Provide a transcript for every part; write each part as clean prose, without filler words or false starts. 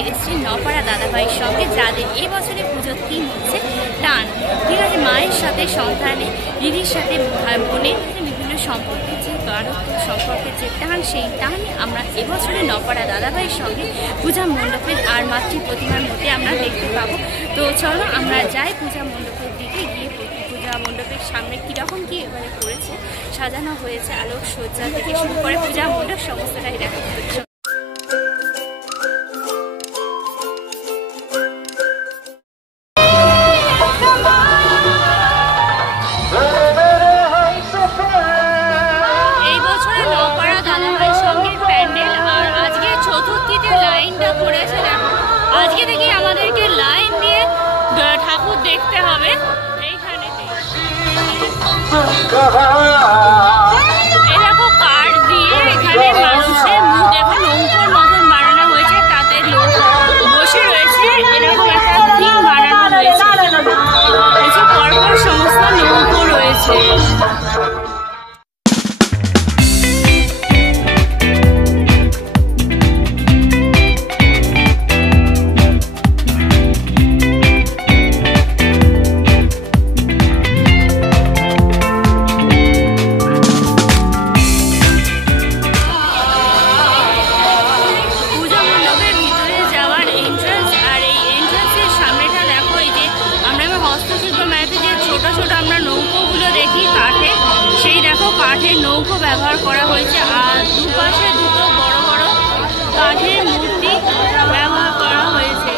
এসেছি নপাড়া দাদাভাইয়ের সঙ্গে, যাদের এবছরে পুজোর থিম হচ্ছে টান। ঠিক আছে, মায়ের সাথে সন্তানে, দিদির সাথে বোনের, বিভিন্ন সম্পর্কের যে গাঢ়ত্ব, সম্পর্কের যে টান, সেই টান আমরা এবছরে নপাড়া দাদাভাইয়ের সঙ্গে পূজা মণ্ডপের আর মাতৃ প্রতিমার মধ্যে আমরা দেখতে পাবো। তো চলো আমরা যাই পূজা মণ্ডপের দিকে, গিয়ে পূজা মণ্ডপের সামনে কীরকম কী এবারে করেছে, সাজানো হয়েছে, আলোক সজ্জা থেকে শুরু করে পূজা মণ্ডপ সমস্তটাই দেখা যাচ্ছে। এই বছরে নপাড়া দাদাভাইয়ের সঙ্গে প্যান্ডেল, আর আজকে চতুর্থীতে লাইনটা করেছে। দেখো আজকে দেখি আমাদেরকে লাইন দিয়ে ঠাকুর দেখতে হবে। এইখানে এরকম কাঠ দিয়ে এখানে মানুষের মুখ দেখো নৌকোর মতন বানানো হয়েছে, তাতে লোক বসে রয়েছে, এরকম একটা থিম বানানো হয়েছে, পরপর সমস্ত নৌকো রয়েছে। কাঠের নৌকো ব্যবহার করা হয়েছে, আর দুপাশে দুটো বড় বড় কাঠের মূর্তি ব্যবহার করা হয়েছে।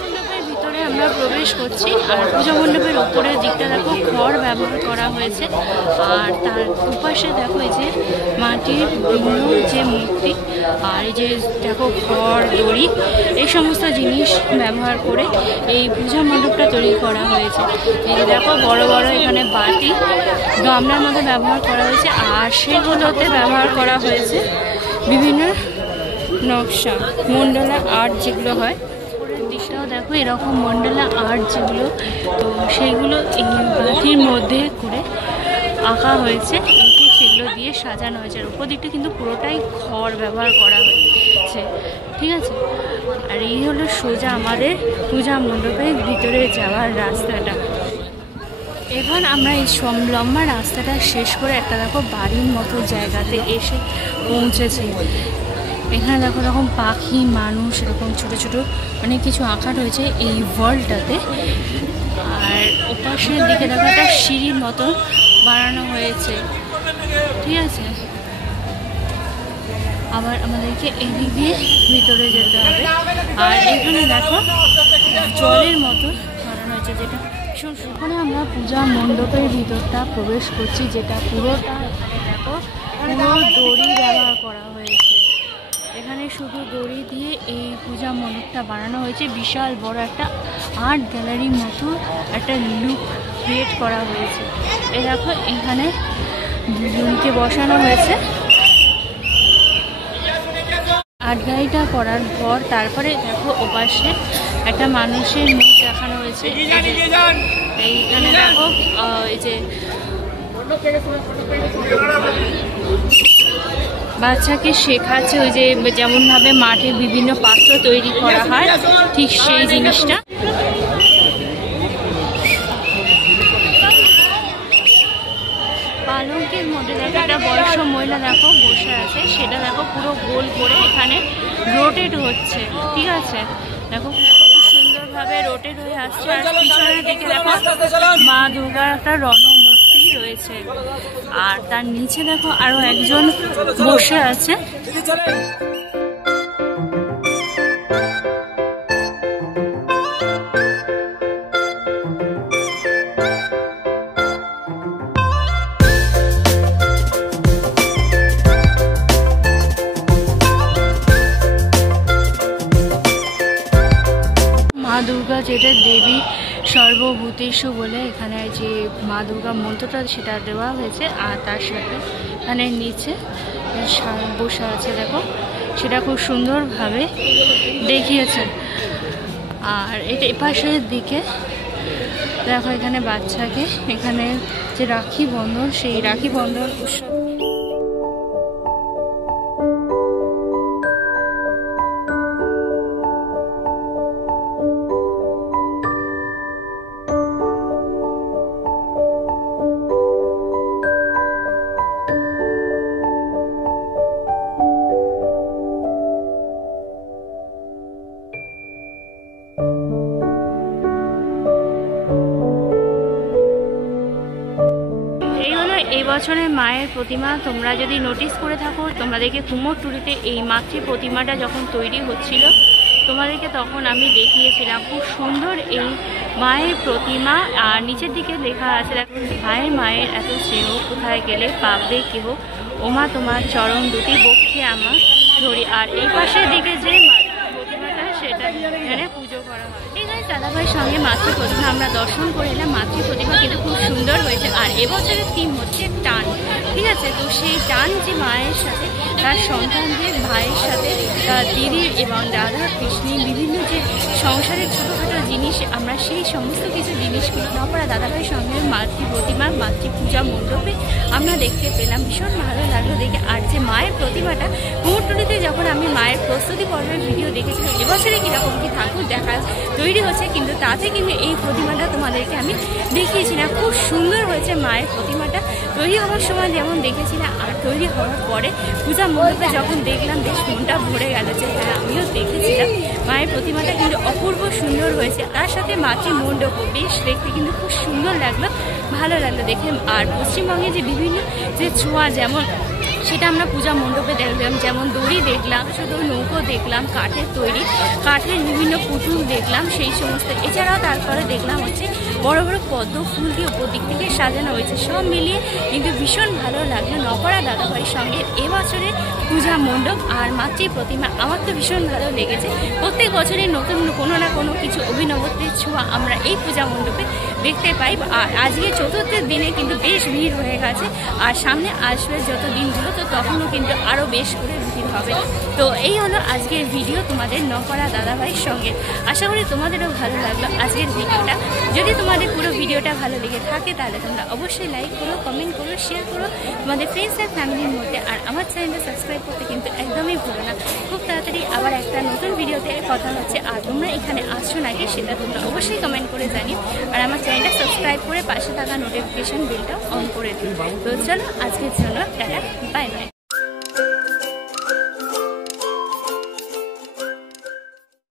মণ্ডপের ভিতরে আমরা প্রবেশ করছি, আর পূজা মণ্ডপের উপরের দিকটা দেখো খড় ব্যবহার করা হয়েছে, আর তার দুপাশে দেখো এই যে মাটির বিভিন্ন যে মূর্তি, আর এই যে দেখো খড়, দড়ি, এই সমস্ত জিনিস ব্যবহার করে এই পূজা মণ্ডপটা তৈরি করা হয়েছে। এই যে দেখো বড় বড় এখানে বাটি গামলার মধ্যে ব্যবহার করা হয়েছে, আর সেগুলোতে ব্যবহার করা হয়েছে বিভিন্ন নকশা, মন্ডলা আর্ট যেগুলো হয়। দিকটাও দেখো এরকম মন্ডলা আর্ট যেগুলো, তো সেইগুলো এই বাটির মধ্যে করে আঁকা হয়েছে, সেগুলো দিয়ে সাজানো হয়েছে। আর উপর দিকটা কিন্তু পুরোটাই খড় ব্যবহার করা হয়েছে। ঠিক আছে, আর এই হলো সোজা আমাদের পূজা মণ্ডপের ভিতরে যাওয়ার রাস্তাটা। এখন আমরা এই লম্বা রাস্তাটা শেষ করে একটা দেখো বাড়ির মতো জায়গাতে এসে পৌঁছেছি। এখানে দেখো এরকম পাখি, মানুষ, এরকম ছোট ছোট অনেক কিছু আঁকা রয়েছে এই ওয়ালটাতে। আর ওপাশের দিকে দেখো একটা সিঁড়ির মতো বানানো হয়েছে। ঠিক আছে, আবার আমাদেরকে এদিক দিয়ে ভিতরে যেতে হবে। আর এখানে দেখো জলের মতো বানানো হয়েছে, যেটা ওখানে আমরা পূজা মণ্ডপের ভিতরটা প্রবেশ করছি, যেটা পুরোটা দেখো পুরো দড়ি ব্যবহার করা হয়েছে। এখানে শুধু দড়ি দিয়ে এই পূজা মণ্ডপটা বানানো হয়েছে। বিশাল বড় একটা আর্ট গ্যালারির মতো একটা লুক ক্রিয়েট করা হয়েছে। এই দেখো এখানে দুজনকে বসানো হয়েছে। আর্ট গ্যালারিটা করার পর তারপরে দেখো ওপাশে একটা মানুষের মুখ দেখানো হয়েছে। এইখানে দেখো এই যে বাচ্চাকে শেখাচ্ছে, ওই যে যেমনভাবে মাঠে বিভিন্ন পাত্র তৈরি করা হয় ঠিক সেই জিনিসটা। পালঙ্কের মধ্যে দেখো একটা বয়স্ক মহিলা দেখো বসে আছে, সেটা দেখো পুরো গোল করে এখানে রোটেট হচ্ছে। ঠিক আছে, দেখো খুব সুন্দরভাবে রোটেট হয়ে আসছে। আর পিছনের দিকে দেখো মা দুর্গার একটা রণমূর্তি রয়েছে, আর তার নিচে দেখো আরো একজন বসে আছে। মা দুর্গা যেটা দেবী সর্বভূতেষু বলে এখানে যে মা দুর্গা মন্ত্রটা সেটা দেওয়া হয়েছে, আর তার সাথে এখানে নিচে বসে আছে দেখো, সেটা খুব সুন্দরভাবে দেখিয়েছে। আর এটা এপাশের দিকে দেখো এখানে বাচ্চাকে এখানে যে রাখি বন্ধন, সেই রাখি বন্ধন উৎসব এই বছরের মায়ের প্রতিমা তোমরা যদি নোটিস করে থাকো, তোমাদেরকে কুমোরটুলিতে এই মাতৃ প্রতিমাটা যখন তৈরি হচ্ছিল তোমাদেরকে তখন আমি দেখিয়েছিলাম। খুব সুন্দর এই মায়ের প্রতিমা। আর নিচের দিকে লেখা আছে, মায়ের এত স্নেহ কোথায় গেলে পাবে কেহ, ওমা তোমার চরণ দুটি বক্ষে আমার ধরি। আর এই পাশের দিকে যে প্রতিমাটা সেটা এখানে পুজো করা হয়। এই গাছ দাদাভাইয়ের সঙ্গে মাতৃ প্রতিমা আমরা দর্শন করে এলাম। মাতৃ প্রতিমা কিন্তু খুব সুন্দর হয়েছে। আর এবছরের থিম হচ্ছে টান, ঠিক আছে? তো সেই টান যে মায়ের সাথে তার সন্তানদের, ভাইয়ের সাথে তার দিদির এবং দাদা কৃষ্ণী বিভিন্ন যে সংসারের ছোটোখাটো জিনিস, আমরা সেই সমস্ত কিছু জিনিসগুলো নপাড়া দাদাভাইয়ের সঙ্গে মাতৃ প্রতিমা, মাতৃ পূজা মণ্ডপে আমরা দেখতে পেলাম। ভীষণ ভালো লাগলো দেখে। আর যে মায়ের প্রতিমাটা কুমোরটুলিতে যখন আমি মায়ের প্রস্তুতি পর্বের ভিডিও দেখেছিলাম, এবছরে কীরকম কী ঠাকুর দেখা তৈরি হচ্ছে, কিন্তু তাতে কিন্তু এই প্রতিমাটা তোমাদেরকে আমি দেখিয়েছিলাম। খুব সুন্দর হয়েছে মায়ের প্রতিমাটা। তৈরি হওয়ার সময় যেমন দেখেছিলাম, আর তৈরি হওয়ার পরে পূজা মণ্ডপে যখন দেখলাম বেশ মনটা ভরে গেল যে হ্যাঁ, আমিও দেখেছিলাম মায়ের প্রতিমাটা কিন্তু অপূর্ব সুন্দর হয়েছে। তার সাথে মাতৃ মণ্ডপও বেশ দেখতে কিন্তু খুব সুন্দর লাগলো, ভালো লাগলো দেখে। আর পশ্চিমবঙ্গে যে বিভিন্ন যে ছোঁয়া, যেমন সেটা আমরা পূজা মণ্ডপে দেখলাম, যেমন দড়ি দেখলাম, শুধু নৌকো দেখলাম, কাঠের তৈরি, কাঠের বিভিন্ন পুতুল দেখলাম সেই সমস্ত। এছাড়াও তারপরে দেখলাম হচ্ছে বড় বড় পদ্ম ফুল দিয়ে উপর দিক থেকে সাজানো হয়েছে। সব মিলিয়ে কিন্তু ভীষণ ভালো লাগলো নপাড়া দাদাভাইয়ের সঙ্গে এবছরের পূজা মণ্ডপ আর মাতৃ প্রতিমা। আমার তো ভীষণ ভালো লেগেছে। প্রত্যেক বছরই নতুন কোনো না কোনো কিছু অভিনবত্বের ছোঁয়া আমরা এই পূজা মণ্ডপে দেখতে পাই। আর আজকে চতুর্থের দিনে কিন্তু বেশ ভিড় হয়ে গেছে। আর সামনে আসবে যত দিনগুলো, তো তখনও কিন্তু আরও বেশ করে ভিড় হবে। তো এই হলো আজকের ভিডিও তোমাদের নপাড়া দাদাভাইয়ের সঙ্গে। আশা করি তোমাদেরও ভালো লাগলো আজকের ভিডিওটা। যদি তোমাদের পুরো ভিডিওটা ভালো লেগে থাকে তাহলে তোমরা অবশ্যই লাইক করো, কমেন্ট করো, শেয়ার করো তোমাদের ফ্রেন্ডস আর ফ্যামিলির মধ্যে। আর আমার চ্যানেলটা সাবস্ক্রাইব করতে কিন্তু একদমই ভুলো না। খুব তাড়াতাড়ি আবার একটা নতুন ভিডিওতে কথা হচ্ছে। আর তোমরা এখানে আসছো নাকি সেটা তোমরা অবশ্যই কমেন্ট করে জানিও। আর আমার চ্যানেলটা সাবস্ক্রাইব করে পাশে থাকা নোটিফিকেশন বেলটা অন করে দিও। তো চলো আজকের জন্য টাটা, বাই বাই।